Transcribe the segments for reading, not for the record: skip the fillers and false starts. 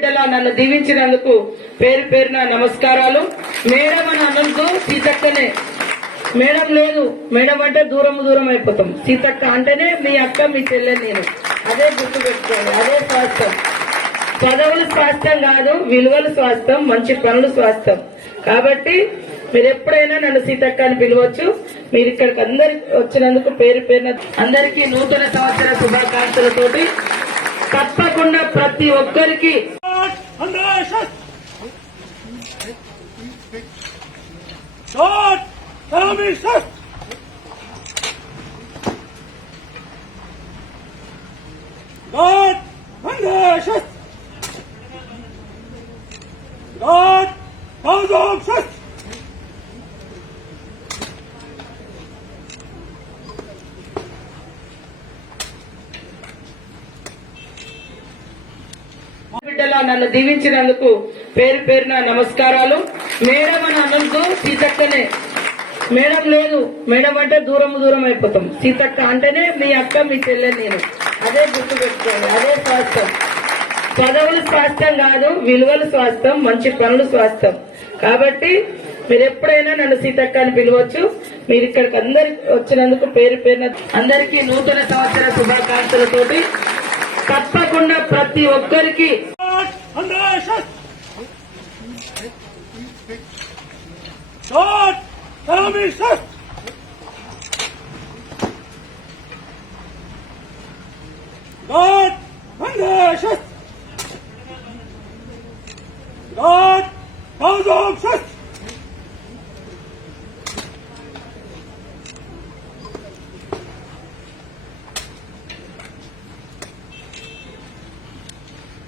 బిడ్డలా నన్ను దీవించినందుకు పేరు పేరున నమస్కారాలు. మేడం అని అనందు సీతక్కనే. మేడం లేదు, మేడం అంటే దూరం దూరం అయిపోతాం. సీతక్క అంటేనే మీ అక్క, మీ చెల్లె నేను. అదే గుర్తు పెట్టుకోండి. అదే స్వాస్థ్యం. పదవులు స్వాస్థ్యం కాదు, విలువలు స్వాస్థ్యం, మంచి పనులు స్వాస్థ్యం. కాబట్టి మీరు ఎప్పుడైనా నన్ను సీతక్క అని పిలవచ్చు. మీరు ఇక్కడికి అందరికి వచ్చినందుకు పేరు పేరున అందరికీ నూతన సంవత్సర శుభాకాంక్షలతోటి తప్పకుండా ప్రతి ఒక్కరికి బిడ్డలా నన్ను దీవించినందుకు పేరు పేరున నమస్కారాలు. మేడం అని అనందు సీతక్కనే. మేడం లేదు, మేడం అంటే దూరం దూరం అయిపోతాం. సీతక్క అంటేనే మీ అక్క, మీ చెల్లె నేను. అదే గుర్తు పెట్టుకోండి. అదే స్వాస్థ్యం. పదవులు స్వాస్థ్యం కాదు, విలువలు స్వాస్థ్యం, మంచి పనులు స్వాస్థ్యం. కాబట్టి మీరు ఎప్పుడైనా నన్ను సీతక్క అని పిలవచ్చు. మీరు ఇక్కడికి అందరికి వచ్చినందుకు పేరు పేరున అందరికీ నూతన సంవత్సర శుభాకాంక్షలతోటి తప్పకుండా ప్రతి ఒక్కరికి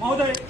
महोदय